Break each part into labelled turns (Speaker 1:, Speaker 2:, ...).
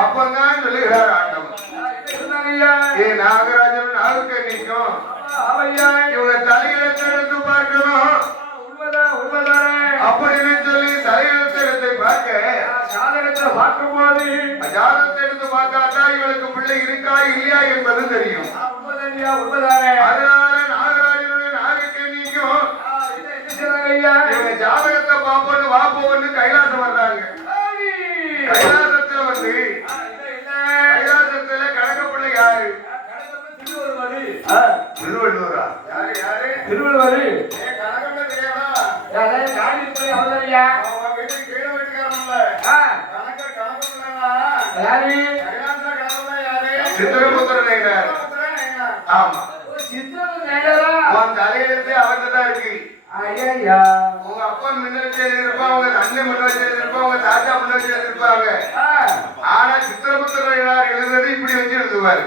Speaker 1: அப்பதான் சொல்லுகிறார் ஆண்டவன் ஏ நாகராஜன் நாகக்கண்ணிக்கும்
Speaker 2: ஆமையா.
Speaker 1: இவங்க தலையெழுத்து எடுத்து பார்க்கணும். அப்படின்னு சொல்லி எடுத்து பார்க்க.
Speaker 2: ஆ, ஜாதகத்தை
Speaker 1: ஜாதகத்தை எடுத்து இவளுக்கு பிள்ளை இருக்கா இல்லையா என்பது தெரியும். அதனால நாகராஜனுடைய ஜாதகத்தை வாப்போன்னு கைலாசம் வர்றாங்க
Speaker 2: ஆடி.
Speaker 1: கைலாசத்துல வந்து
Speaker 2: ஆ, என்ன, என்ன?
Speaker 1: கைலாசத்துல கணக்க பிள்ளை யாரு
Speaker 2: ஆ, கணக்கத்துல திருவள்ளுவர். ஆ,
Speaker 1: திருவள்ளுவரா யாரு யாரு
Speaker 2: திருவள்ளுவர்.
Speaker 1: ஏ கணக்கமே தெரியாதா
Speaker 2: யாரே, காடி போய் அவர்தான்யா.
Speaker 1: அவங்க வீட்டு கீழே வீட்டுக்காரன்ல
Speaker 2: ஆ,
Speaker 1: கணக்க கணக்கு பிள்ளைனா
Speaker 2: யாரு?
Speaker 1: கைலாசத்துல கணக்கு யாரு சித்திரபுத்திரன் ஐயனார். ஆமா
Speaker 2: ஓ, சித்திரகுப்த நேரரா?
Speaker 1: உன் தலையெழுத்து அவர்கிட்ட தான் இருக்கு.
Speaker 2: ஐயையா.
Speaker 1: உங்க அப்பா முன்ன வச்சு எழுதிருப்பான் உங்க தந்தை முன்ன வச்சு எழுதிருப்பான் உங்க தாத்தா முன்ன வச்சு எழுதிருப்பாங்க
Speaker 2: ஆ,
Speaker 1: ஆனா சித்திரபுத்திரன் ஐயனார் எழுதுறது இப்படி வச்சு எழுதுவாரு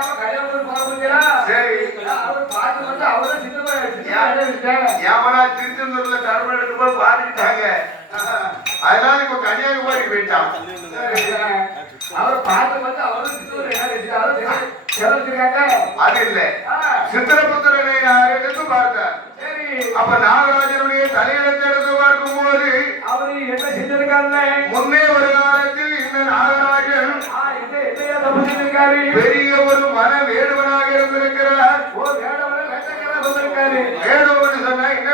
Speaker 2: நான் போயாம கல்யாணத்துக்கு போக முடியல.
Speaker 1: சரி
Speaker 2: அவர் பார்த்து வந்து சித்திரமா எழுதிட்டாங்க.
Speaker 1: ஏமனா திருச்செந்தூர்ல கரும்பு எடுத்து போய் பாத்துக்கிட்டாங்க அதனால இப்ப கன்னியாகுமரி போயிட்டான்
Speaker 2: அவர் பார்த்து வந்து அவரும் செலவழிச்சிருக்காங்க.
Speaker 1: அது இல்ல சித்திரபுத்திரனை யார் எடுத்து பார்த்தார்
Speaker 2: சரி.
Speaker 1: அப்ப நாகராஜனுடைய தலையெழுத்து எடுத்து
Speaker 2: அவரு என்ன செஞ்சிருக்காருன்னு?
Speaker 1: முன்னே ஒரு காலத்தில் இந்த நாகராஜன்
Speaker 2: செஞ்சிருக்காரு?
Speaker 1: பெரிய மன வேடுவனாக இருந்திருக்கிறார்
Speaker 2: ஓ, வேடவன வெள்ளைக்காரன் வந்திருக்காரு.
Speaker 1: வேடுவன் சொன்னா என்ன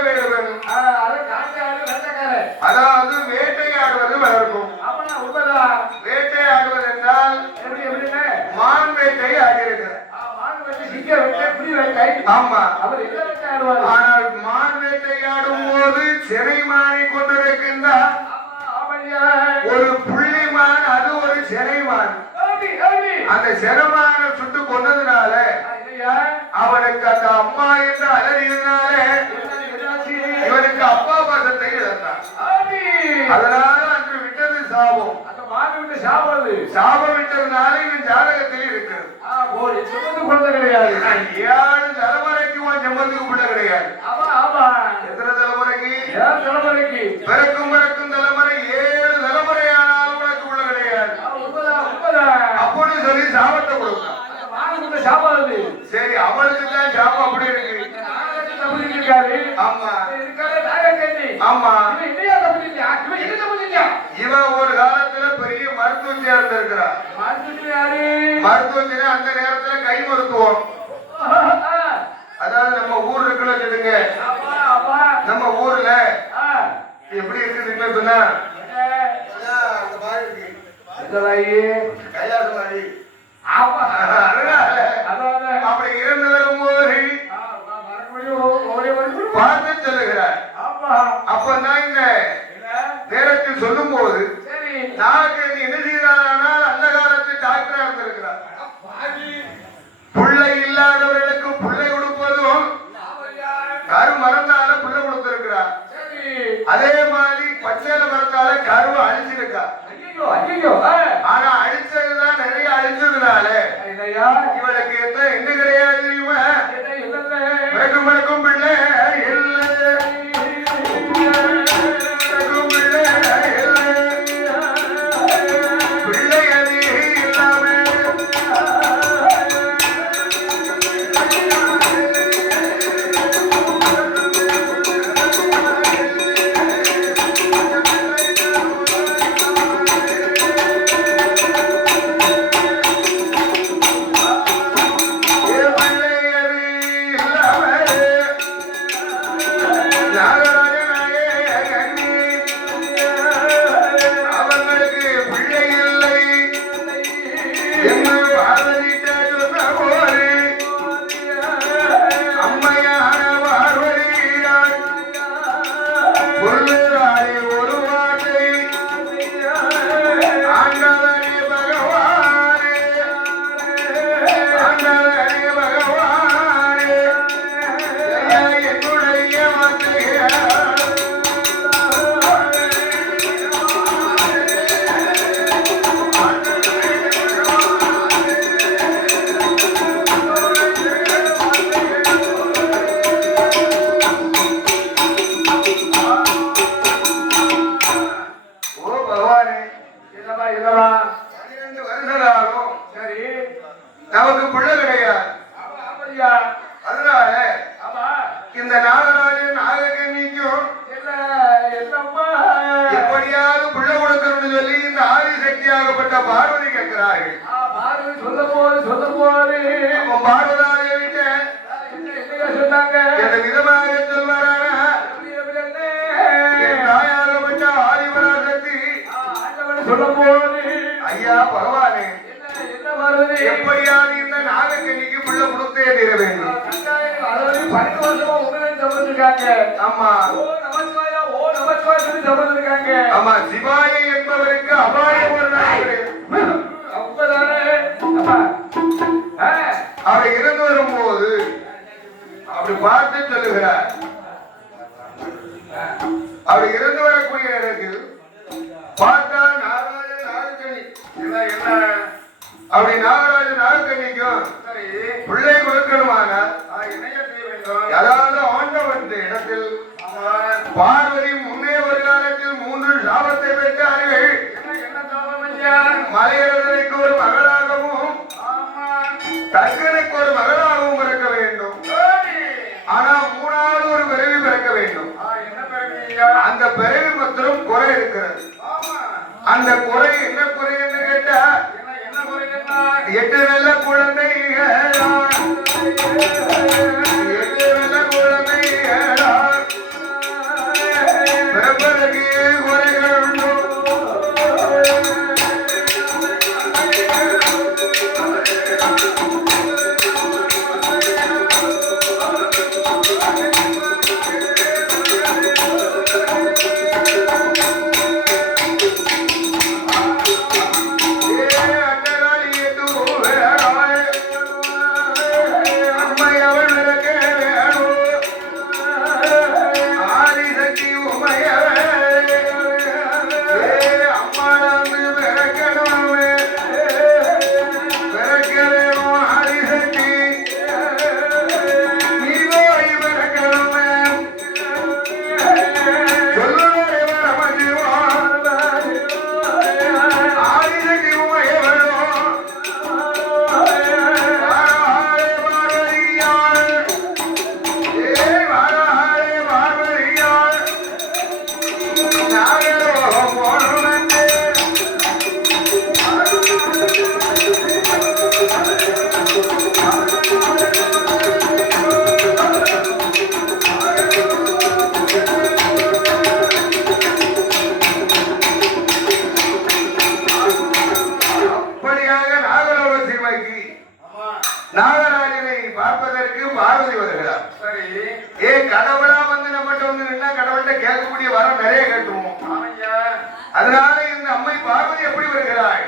Speaker 2: காட்டாளு வெள்ளைக்காரன்.
Speaker 1: அதாவது வேட்டையாடுவது வளர்க்கும். வேட்டையாடுவது என்றால்? மான் வேட்டை ஆகியிருக்கிறார்? ஆனால் மான் வேட்டையாடும் போது சிறை மாறி
Speaker 2: ஆமையா.
Speaker 1: ஒரு புள்ளிமான் அது ஒரு சிறைமான். அந்த சிறைமான சுட்டு
Speaker 2: இல்லையா?
Speaker 1: அவனுக்கு அந்த அம்மா என்று அலறியதுனால? இவனுக்கு அப்பா பாசத்தை இழந்தான். அதனால அன்று விட்டது சாபம். சாபம் விட்டதுனால இவன் ஜாதகத்தில் இருக்கிறது.
Speaker 2: சுமந்து கிடையாது.
Speaker 1: ஏழு தலைமுறைக்கு உன் ஜம்பத்துக்கு பிள்ளை கிடையாது
Speaker 2: ஆமா, ஆமா.
Speaker 1: எத்தனை தலைமுறைக்கு
Speaker 2: ஏன் தலைமுறைக்கு?
Speaker 1: பிறக்கும் பிறக்கும் தலைமுறை ஏழு தலைமுறையானாலும் உனக்கு பிள்ளை கிடையாது
Speaker 2: ஆ, உண்மைதான், உண்மைதான்.
Speaker 1: அப்படின்னு சொல்லி சாபத்தை கொடுத்தான்
Speaker 2: அந்த மாடு விட்டு சாப்பிடுது.
Speaker 1: சரி அவனுக்கு தான் சாபம் அப்படி இருக்கு
Speaker 2: இந்த நாகராஜன் தப்பு செஞ்சிருக்காரு.
Speaker 1: ஆமா
Speaker 2: இவன் இருக்காரே, நாகக்கண்ணி.
Speaker 1: ஆமா.
Speaker 2: இல்லையா தப்பு செஞ்சா? இவன் என்ன தப்பு?
Speaker 1: இவன் ஒரு காலத்துல பெரிய மருத்துவச்சியா இருந்திருக்கிறான்
Speaker 2: மாட்டுக்கு யாரு?
Speaker 1: மருத்துவச்சினா அந்த நேரத்துல கை மருத்துவம்.
Speaker 2: ஆ,
Speaker 1: அதாவது நம்ம ஊர் இருக்குன்னு
Speaker 2: ஆமா.
Speaker 1: நம்ம ஊர்ல எப்படி இருக்குது இப்ப சொன்னா?
Speaker 2: என்ன?
Speaker 1: அந்த மாதிரி இருக்கு
Speaker 2: எந்த வாயி?
Speaker 1: கைலாச மாதிரி
Speaker 2: ஆமா.
Speaker 1: அதனால
Speaker 2: அதான்.
Speaker 1: அப்படி இறந்து வரும்போது
Speaker 2: ஆ, வா, மறுபடியும் ஓ- ஓடி வந்து
Speaker 1: பார்த்து செல்லுகிறார்
Speaker 2: ஆமா.
Speaker 1: அப்பதான் இந்த? நேரத்தில் சொல்லும் போது. நாகக்கண்ணி என்ன செய்கிறாரானால் அந்த காலத்தில் டாக்டரா இருந்திருக்கிறார். பிள்ளை இல்லாதவர்களுக்கு பிள்ளை கொடுப்பதும். கரு மறந்தால பிள்ளை கொடுத்திருக்கிறார்
Speaker 2: சரி.
Speaker 1: அதே மாதிரி பச்சையில மறந்தால கருவை அழிச்சிருக்கா. ஆனா அழிச்சதுதான் நிறைய அழிச்சதுனால
Speaker 2: ஐயா.
Speaker 1: இவளுக்கு என்ன என்ன கிடையாது
Speaker 2: சொன்னாங்க
Speaker 1: இந்த விதமாக
Speaker 2: என்ன?
Speaker 1: என் தாயாகப்பட்ட ஆதிபராசக்தி
Speaker 2: ஆ, ஆண்டவன் சொல்ல போது
Speaker 1: ஐயா பகவானே எப்படியாவது இந்த நாகக்கண்ணிக்கு பிள்ளை கொடுத்தே தீர வேண்டும்.
Speaker 2: பன்னெண்டு வருஷமா உங்களை
Speaker 1: ஆமா. ஆமா சிவாய என்பவருக்கு அபாயம் ஒரு நாள்
Speaker 2: ஐயா
Speaker 1: மலையரசனுக்கு ஒரு மகளாகவும் தங்கனுக்கு ஒரு மகளாகவும் பிறக்க வேண்டும். ஆனா மூணாவது ஒரு பிறவி பிறக்க வேண்டும். அந்த பிறவி மற்றும் குறை இருக்கிறது. அந்த குறை என்ன குறை என்று கேட்டா எட்டு நல்ல குழந்தை எட்டு நல்ல பிறப்பதற்கு குறைகள் பார்வதி வருகிறார்.
Speaker 2: சரி.
Speaker 1: ஏ கடவுளா வந்து நம்மகிட்ட வந்து நின்னா கடவுள்கிட்ட கேட்கக்கூடிய வரம் நிறைய கட்டுவோம். அதனால இந்த அம்மை பார்வதி எப்படி வருகிறாள்?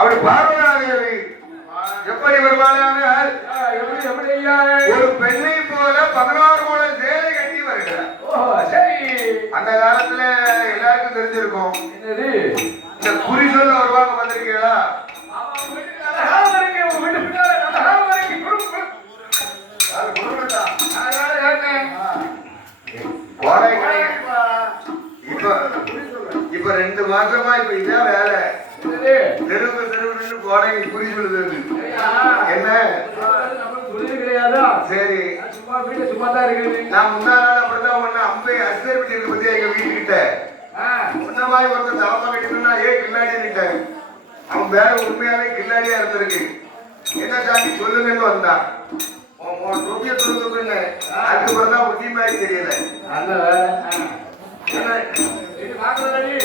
Speaker 1: அவள் பார்வதாதேவி எப்படி வருவாளானால் ஒரு பெண்ணை போல பதினாறு மூல சேலை கட்டி வருகிறார் அந்த காலத்துல எல்லாருக்கும் தெரிஞ்சிருக்கும்.
Speaker 2: என்னது?
Speaker 1: இந்த குறி சொல்ல வருவாங்க பார்த்திருக்கீங்களா
Speaker 2: ஆமா, உங்க வீட்டுக்கு அழகா இருக்கு, உங்க வீட்டு பின்னால அழகா இருக்கு. குடு, குடு.
Speaker 1: அது குடும்பத்தான்.
Speaker 2: அதனால கேட்டேன்.
Speaker 1: கோடை கிடையாது. இப்ப இப்ப ரெண்டு மாசமா இப்ப இதான் வேலை.
Speaker 2: என்னது?
Speaker 1: தெருவு தெருவு நின்று கோடைக்கு குறி சொல்லுது என்ன? சரி.
Speaker 2: சும்மா தான் இருக்கிறேன்.
Speaker 1: நான் நாள் அப்படிதான் பண்ண அம்பை அஸ்தர் வீட்டு இருக்கு பத்தியா எங்க வீட்டுக்கிட்ட முன்ன மாதிரி ஒருத்தர் தலைமை கட்டினா ஏ கில்லாடி நிட்டேன் அவன் வேற உண்மையாவே கில்லாடியா இருந்திருக்கு. என்ன சாமி சொல்லுங்கன்னு வந்தான். உன் தொப்பிய சொல்லுங்க அதுக்கப்புறம் தான் மாதிரி தெரியல.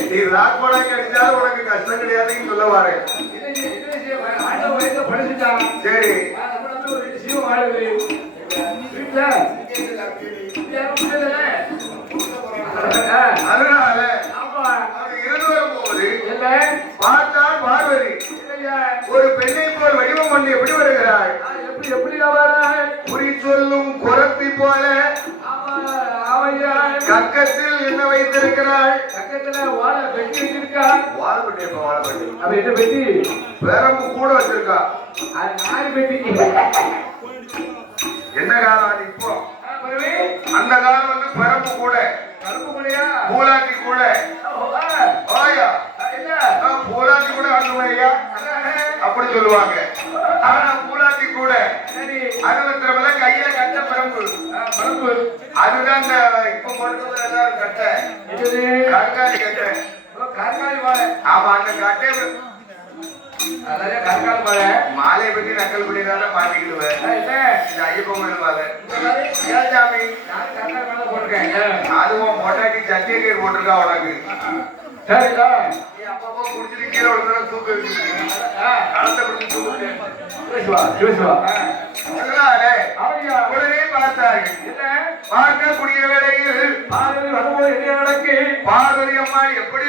Speaker 1: நீ ராக் படம் அடிச்சாலும் உனக்கு கஷ்டம் கிடையாதுன்னு சொல்ல வரேன். சரி. அதனால பார்த்தால் பார்வதி? ஒரு பெண்ணை போல் வடிவம் கொண்டு எப்படி வருகிறாள்
Speaker 2: எப்படி எப்படி
Speaker 1: குறி சொல்லும் குரத்தி போல கக்கத்தில் என்ன வைத்திருக்கிறாள்
Speaker 2: பக்கத்துல வாழ வெட்டி என்ன வெட்டி?
Speaker 1: பேரம்பு கூட வச்சிருக்கா.
Speaker 2: அது நாய் வெட்டி.
Speaker 1: என்ன காலம் அது இப்போ? அந்த காலம் வந்து கூட.
Speaker 2: பரப்பு கூடயா?
Speaker 1: மூலாட்டி கூட.
Speaker 2: ஓயா என்ன?
Speaker 1: கூட ஆடுமையா
Speaker 2: ஆ,
Speaker 1: சொல்லுவாங்க. ஆனா பூலாத்தி கூட அறுபத்திரமல கையில கட்ட பரம்பு.
Speaker 2: ஆ, பருப்பு
Speaker 1: அதுதான் இந்த இப்ப கொண்டு எல்லாரும் கட்ட.
Speaker 2: இது
Speaker 1: கருங்காலி கட்ட.
Speaker 2: ஓ, கருங்காலி வாழை
Speaker 1: ஆமா அந்த கட்டை
Speaker 2: அதாவது
Speaker 1: மாலையை பத்தி நக்கல் பண்ணிடுறாங்க மாட்டிக்கிடுவேன் இந்த ஐயப்பன் சாமி
Speaker 2: நான் போட்டிருக்கேன்.
Speaker 1: அதுவும் பொட்டாட்டி சத்திய கயிறு போட்டிருக்கா உனக்கு.
Speaker 2: சரிதா.
Speaker 1: நீ அப்பப்போ குடிச்சிட்டு கீழே விழுந்தா தூக்க பிடிச்சி உடனே பார்த்தார்கள்
Speaker 2: என்ன?
Speaker 1: வேளையில்
Speaker 2: வரும்போது என்ன நடக்கு?
Speaker 1: பார்வதி அம்மா எப்படி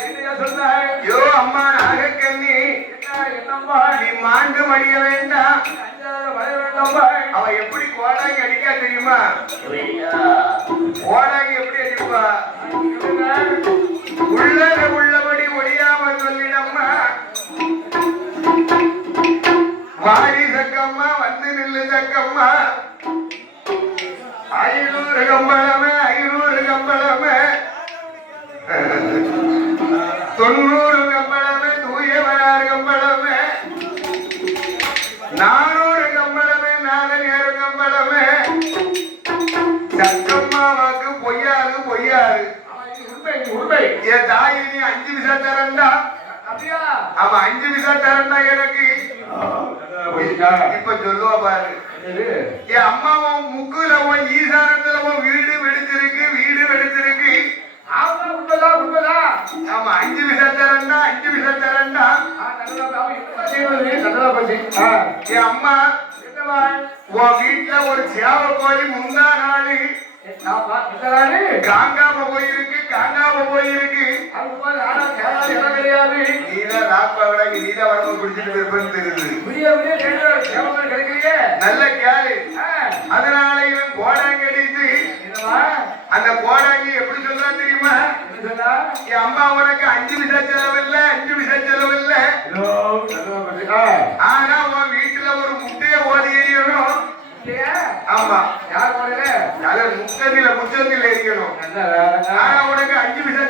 Speaker 2: என்னையா சொன்னாய்
Speaker 1: யோ அம்மா நாகக்கண்ணி.
Speaker 2: என்ன என்னம்மா?
Speaker 1: நீ மாண்டு மடிய வேண்டாம்.
Speaker 2: அஞ்சாவது வர வேண்டாம்மா.
Speaker 1: அவ எப்படி கோடாங்கி அடிக்கா தெரியுமா? கோடாங்கி எப்படி அடிப்பா? உள்ளத உள்ளபடி ஒழியாம சொல்லிடம்மா வாடி சக்கம்மா வந்து நில்லு சக்கம்மா ஐநூறு கம்பளமே என் தாய் நீ அஞ்சு விசா தரண்டா? ஆமா அஞ்சு விசா தரண்டா எனக்கு. இப்ப சொல்லுவா பாரு. என் அம்மாவும் முக்குல உன் ஈசானத்துல உன் வீடு வெடிச்சிருக்கு வீடு வெடிச்சிருக்கு.
Speaker 2: ஆமா உண்மைதான் உண்மைதான்.
Speaker 1: ஆமா அஞ்சு விசா தரண்டா அஞ்சு விசா தரண்டா. என் அம்மா? உன் வீட்டுல ஒரு சேவ கோழி முந்தா நாளு? காங்காம போயிருக்கு காங்காம போயிருக்கு
Speaker 2: இடம் கிடையாது.
Speaker 1: நீதான் ராப்பாவிட நீதான் வரம்பு பிடிச்சிட்டு இருப்பேன்னு தெரியுது
Speaker 2: விடிய விடிய கேட்டு கேவலம் கிடைக்கலையே.
Speaker 1: நல்ல கேளு அதனால இவன் கோடாங்கி அடித்து? அந்த கோடாங்கி எப்படி சொல்றா தெரியுமா? என் அம்மா உனக்கு அஞ்சு விசா செலவில்ல அஞ்சு விசா செலவில்ல ஆனா உன் வீட்டுல ஒரு முட்டைய ஓதி எறியணும்? ஆமா.
Speaker 2: யார்
Speaker 1: முத்தந்தில முச்சந்தில
Speaker 2: நல்லதா? ஆ,
Speaker 1: ஆனா உனக்கு அஞ்சு விசா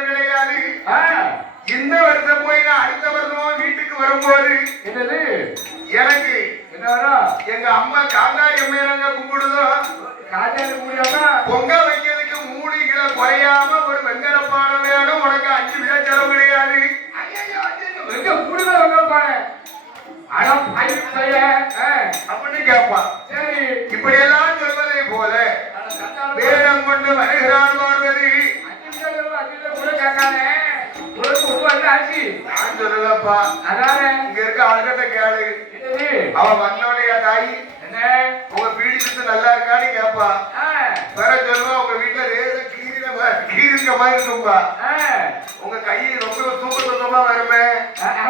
Speaker 1: கிடையாது இந்த வருஷம் போய் நான் அடுத்த வருஷம் வீட்டுக்கு வரும்போது
Speaker 2: என்னது?
Speaker 1: எனக்கு
Speaker 2: என்ன வரும்?
Speaker 1: எங்க அம்மா காந்தாரி அம்மையாரங்க கும்பிடுதோ
Speaker 2: காஜாலி முடியாம?
Speaker 1: பொங்க வைக்கிறதுக்கு மூணு கிலோ குறையாம ஒரு வெங்கல பானை வேணும் உனக்கு அஞ்சு விச செலவு கிடையாது
Speaker 2: ஐயையோ, எங்க கூடுதல் வைக்க பாரு. அட
Speaker 1: அப்படின்னு கேட்பான்
Speaker 2: அதானே?
Speaker 1: இங்க இருக்க ஆளுகிட்ட கேளு? அவ வந்தோடைய தாய்
Speaker 2: என்ன?
Speaker 1: உங்க வீடு நல்லா இருக்கான்னு கேப்பா. வேற சொல்லுவா உங்க வீட்டுல கீரின கீரிக்க மாதிரி இருக்கும்பா.